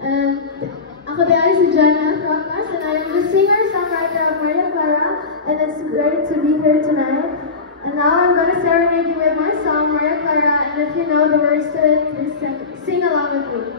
And ako din ay si Jana Rojas, and I am the singer-songwriter of Maria Clara, and it's great to be here tonight. And now I'm going to serenade you with my song, Maria Clara, and if you know the words to it, please sing along with me.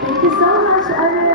Thank you so much, everyone.